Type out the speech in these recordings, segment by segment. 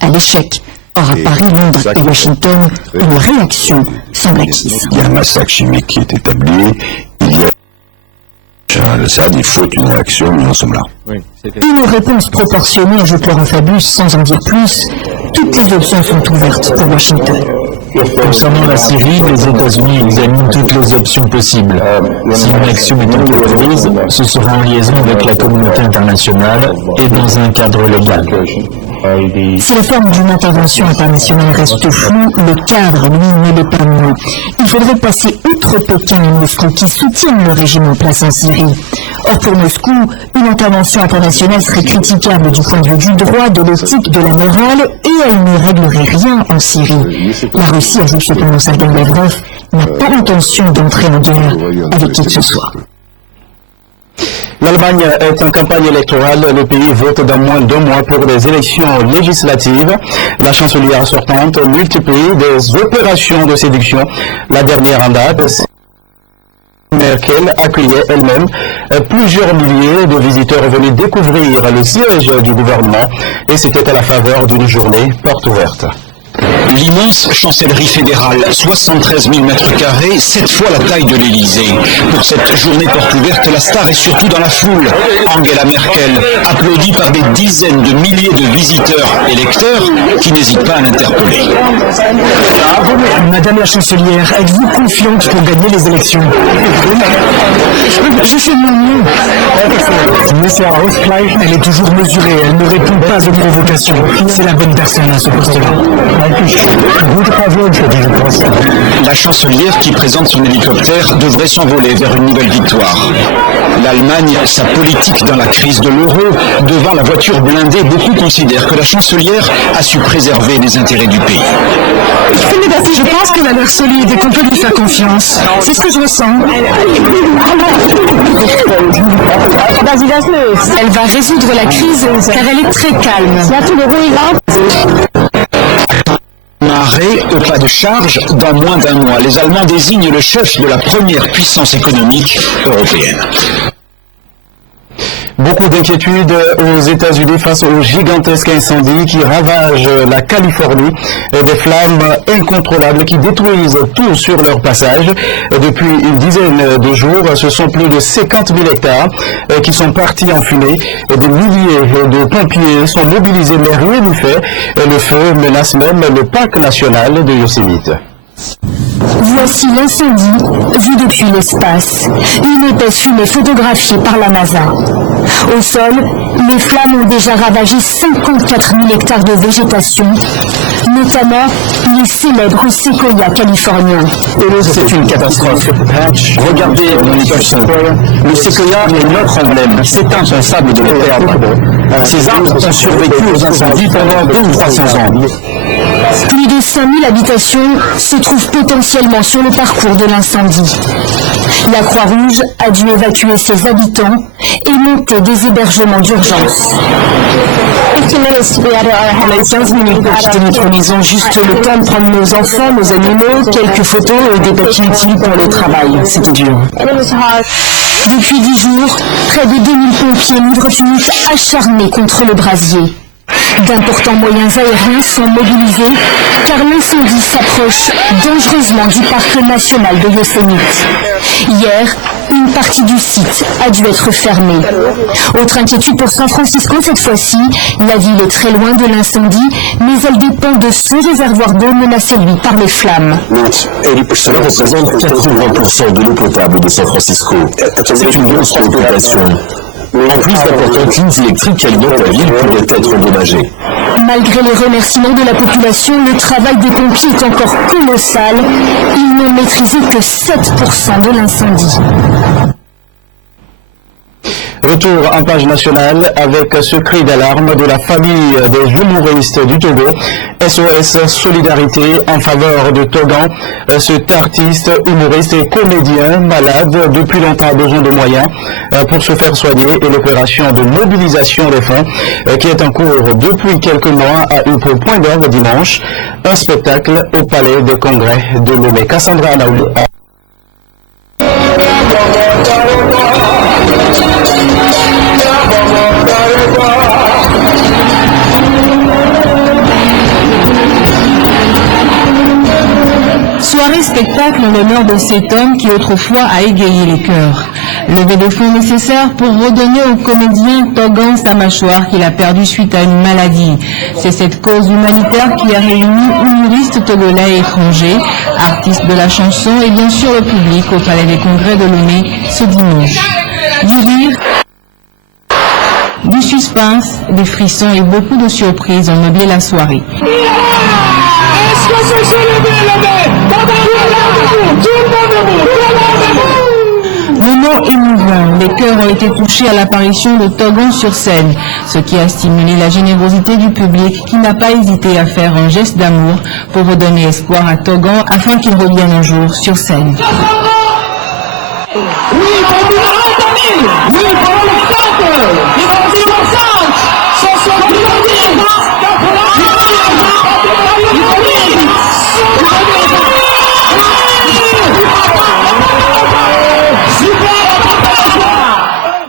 à l'échec. Or, à Paris, Londres et Washington, une réaction semble acquise. Il y a un massacre chimique qui est établi, il y a Al-Assad, il faut une réaction, nous en sommes là. Une réponse proportionnée, ajoute Laurent Fabius, sans en dire plus. Toutes les options sont ouvertes pour Washington. Concernant la Syrie, les États-Unis examinent toutes les options possibles. Si une action est entreprise, ce sera en liaison avec la communauté internationale et dans un cadre légal. Si la forme d'une intervention internationale reste floue, le cadre, lui, ne l'est pas moins. Il faudrait passer outre Pékin et Moscou qui soutiennent le régime en place en Syrie. Or, pour Moscou, une intervention internationale serait critiquable du point de vue du droit, de l'éthique, de la morale, et elle ne réglerait rien en Syrie. La Russie, ajoute cependant Sergei Lavrov, n'a pas l'intention d'entrer en guerre avec qui que ce soit. L'Allemagne est en campagne électorale. Le pays vote dans moins d'un mois pour les élections législatives. La chancelière sortante multiplie des opérations de séduction. La dernière en date, Merkel accueillait elle-même plusieurs milliers de visiteurs venus découvrir le siège du gouvernement, et c'était à la faveur d'une journée porte ouverte. L'immense chancellerie fédérale, 73 000 mètres carrés, 7 fois la taille de l'Élysée. Pour cette journée porte ouverte, la star est surtout dans la foule. Angela Merkel, applaudie par des dizaines de milliers de visiteurs et lecteurs qui n'hésitent pas à l'interpeller. Madame la chancelière, êtes-vous confiante pour gagner les élections? Je fais mon mieux. Elle est toujours mesurée, elle ne répond pas aux provocations. C'est la bonne personne à ce poste-là. La chancelière qui présente son hélicoptère devrait s'envoler vers une nouvelle victoire. L'Allemagne, sa politique dans la crise de l'euro, devant la voiture blindée, beaucoup considèrent que la chancelière a su préserver les intérêts du pays. Je pense qu'elle a l'air solide et qu'on peut lui faire confiance. C'est ce que je ressens. Elle va résoudre la crise car elle est très calme. Marée au pas de charge, dans moins d'un mois, les Allemands désignent le chef de la première puissance économique européenne. Beaucoup d'inquiétudes aux États-Unis face au gigantesque incendie qui ravage la Californie. Des flammes incontrôlables qui détruisent tout sur leur passage. Depuis une dizaine de jours, ce sont plus de 50 000 hectares qui sont partis en fumée. Des milliers de pompiers sont mobilisés, mais rien n'y fait. Le feu menace même le parc national de Yosemite. Voici l'incendie vu depuis l'espace. Une épaisse fumée photographiée par la NASA. Au sol, les flammes ont déjà ravagé 54 000 hectares de végétation, notamment les célèbres séquoias californiens. C'est une catastrophe. Regardez les buissons. Le séquoia est notre emblème. C'est impensable de le perdre. Ces arbres ont survécu aux incendies pendant 200 ou 300 ans. Plus de 5000 habitations se trouvent potentiellement sur le parcours de l'incendie. La Croix-Rouge a dû évacuer ses habitants et monter des hébergements d'urgence. On a 15 minutes pour quitter notre maison, juste le temps de prendre nos enfants, nos animaux, quelques photos et des papiers utiles pour le travail. C'était dur. Depuis 10 jours, près de 2000 pompiers livrent une lutte acharnée contre le brasier. D'importants moyens aériens sont mobilisés car l'incendie s'approche dangereusement du parc national de Yosemite. Hier, une partie du site a dû être fermée. Autre inquiétude pour San Francisco cette fois-ci, la ville est très loin de l'incendie, mais elle dépend de ce réservoir d'eau menacé lui par les flammes. Cela représente 80% de l'eau potable de San Francisco. C'est une grosse préoccupation. En plus d'importantes lignes électriques alimentent la ville pourraient être endommagées. Malgré les remerciements de la population, le travail des pompiers est encore colossal. Ils n'ont maîtrisé que 7% de l'incendie. Retour en page nationale avec ce cri d'alarme de la famille des humoristes du Togo. SOS Solidarité en faveur de Togan. Cet artiste, humoriste et comédien malade depuis longtemps a besoin de moyens pour se faire soigner, et l'opération de mobilisation des fonds qui est en cours depuis quelques mois a eu pour point d'orgue dimanche un spectacle au palais de congrès de Lomé. Cassandra Anaouli. soirée spectacle en l'honneur de cet homme qui autrefois a égayé les cœurs. Levé de fonds nécessaires pour redonner au comédien Togan sa mâchoire qu'il a perdue suite à une maladie. C'est cette cause humanitaire qui a réuni humoristes togolais et étrangers, artistes de la chanson et bien sûr le public au Palais des Congrès de Lomé ce dimanche. Du rire, du suspense, des frissons et beaucoup de surprises ont meublé la soirée. Moment émouvant, les cœurs ont été touchés à l'apparition de Togan sur scène, ce qui a stimulé la générosité du public qui n'a pas hésité à faire un geste d'amour pour redonner espoir à Togan afin qu'il revienne un jour sur scène.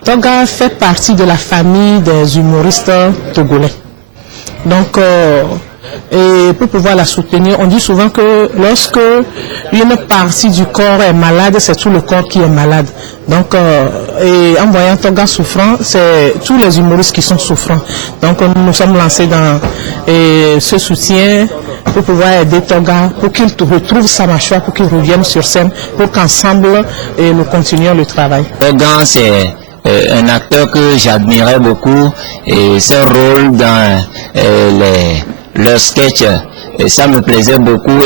Togan fait partie de la famille des humoristes togolais. Donc, et pour pouvoir la soutenir, on dit souvent que lorsque une partie du corps est malade, c'est tout le corps qui est malade. Donc, et en voyant Togan souffrant, c'est tous les humoristes qui sont souffrants. Donc, nous nous sommes lancés dans ce soutien pour pouvoir aider Togan, pour qu'il retrouve sa mâchoire, pour qu'il revienne sur scène, pour qu'ensemble nous continuions le travail. Togan, c'est un acteur que j'admirais beaucoup et ses rôles dans leurs sketchs, ça me plaisait beaucoup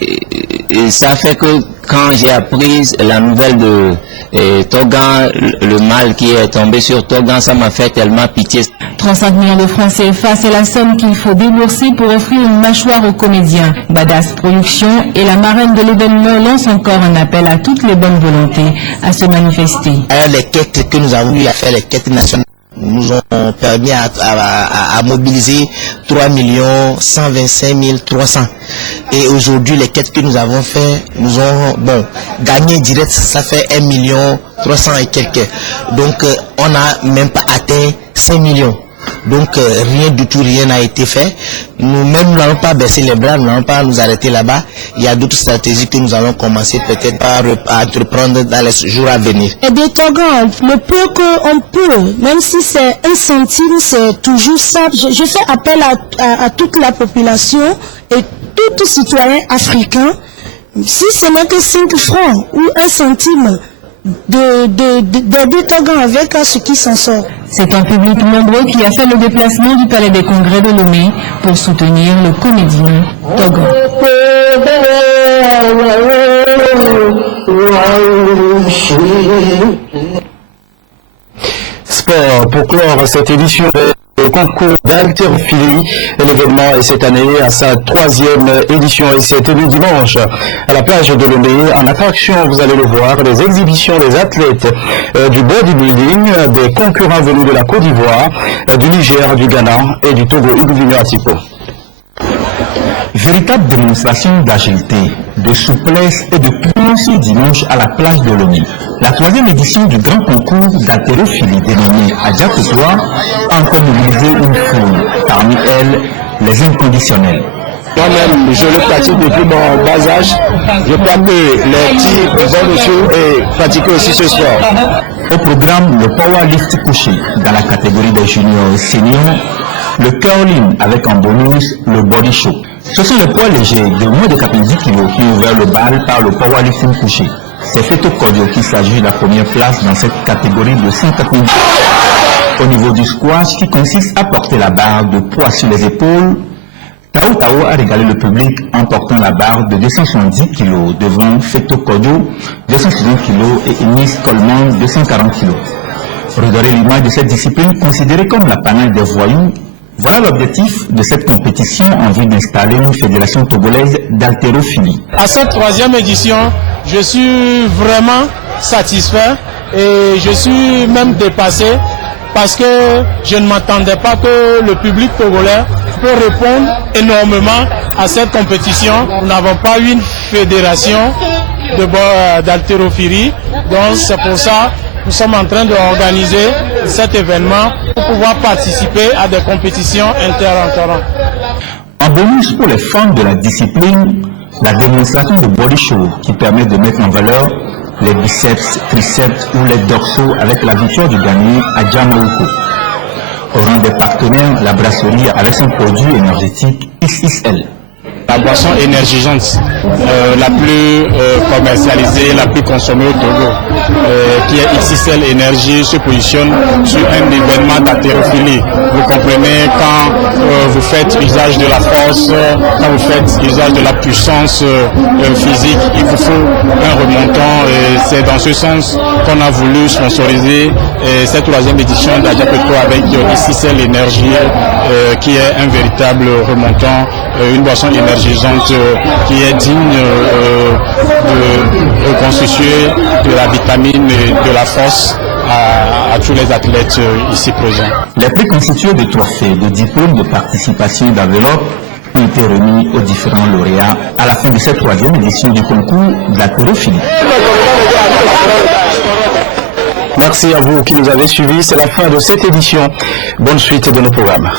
et ça fait que quand j'ai appris la nouvelle de Togan, le mal qui est tombé sur Togan, ça m'a fait tellement pitié. 35 millions de francs CFA, c'est la somme qu'il faut débourser pour offrir une mâchoire aux comédiens. Badass Productions et la marraine de l'événement lancent encore un appel à toutes les bonnes volontés à se manifester. Les quêtes que nous avons eu à faire, les quêtes nationales, nous ont permis à mobiliser 3 125 300. Et aujourd'hui, les quêtes que nous avons fait, nous ont gagné direct, ça fait 1 300 000 et quelques. Donc, on n'a même pas atteint 5 millions. Donc, rien du tout, rien n'a été fait. Nous-mêmes, nous n'allons pas baisser les bras, nous n'allons pas nous arrêter là-bas. Il y a d'autres stratégies que nous allons commencer peut-être à entreprendre dans les jours à venir. Et de Togan, le peu qu'on peut, même si c'est 1 centime, c'est toujours ça. Je fais appel à toute la population et tout citoyen africain. Si ce n'est que 5 francs ou 1 centime, d'aider Togan avec ce qui s'en sort. C'est un public nombreux qui a fait le déplacement du Palais des Congrès de Lomé pour soutenir le comédien Togan. Sport, pour clore cette édition le concours d'haltérophilie. L'événement est cette année à sa 3e édition et s'est tenu dimanche à la plage de Lomé. En attraction, vous allez le voir, les exhibitions des athlètes du bodybuilding, des concurrents venus de la Côte d'Ivoire, du Niger, du Ghana et du Togo. Véritable démonstration d'agilité, de souplesse et de puissance ce dimanche à la plage de Lomé. La 3e édition du grand concours d'haltérophilie dénommé Adjakotoa a encore mobilisé une foule, parmi elles les inconditionnels. Moi-même, je le pratique depuis mon bas âge. Je crois que les petits besoin et pratiquer aussi ce sport. Au programme, le powerlift couché dans la catégorie des juniors et seniors, le curling avec en bonus le body show. Ce sont les poids légers de moins de 90 kg qui ont ouvert le bal par le powerlifting couché. C'est Feto Kodio qui s'agit de la première place dans cette catégorie de 190 kg. Au niveau du squash qui consiste à porter la barre de poids sur les épaules, Tao Tao a régalé le public en portant la barre de 270 kg devant Feto Kodio, 260 kg et Inis Coleman, 240 kg. Redorer l'image de cette discipline considérée comme la panache des voyous, voilà l'objectif de cette compétition en vue d'installer une fédération togolaise d'haltérophilie. À cette 3e édition, je suis vraiment satisfait et je suis même dépassé parce que je ne m'attendais pas que le public togolais peut répondre énormément à cette compétition. Nous n'avons pas eu une fédération d'haltérophilie, donc c'est pour ça que nous sommes en train d'organiser cet événement pour pouvoir participer à des compétitions interentrants. En bonus pour les fans de la discipline, La démonstration de body show qui permet de mettre en valeur les biceps, triceps ou les dorsaux avec la victoire du Ghanéen Adja Maouko. Au rang des partenaires, la brasserie avec son produit énergétique XXL. La boisson énergisante la plus commercialisée, la plus consommée au Togo, qui est XXL Énergie, se positionne sur un événement d'haltérophilie. Vous comprenez, quand vous faites usage de la force, quand vous faites usage de la puissance physique, il vous faut un remontant, et c'est dans ce sens qu'on a voulu sponsoriser cette troisième édition d'Adjapeto avec XXL Énergie, qui est un véritable remontant, une boisson énergisante qui est digne de constituer de la vitamine et de la force à tous les athlètes ici présents. Les prix constitués de trophées, de diplômes de participation et d'enveloppes ont été remis aux différents lauréats à la fin de cette troisième édition du concours de l'haltérophilie. Merci à vous qui nous avez suivis. C'est la fin de cette édition. Bonne suite de nos programmes.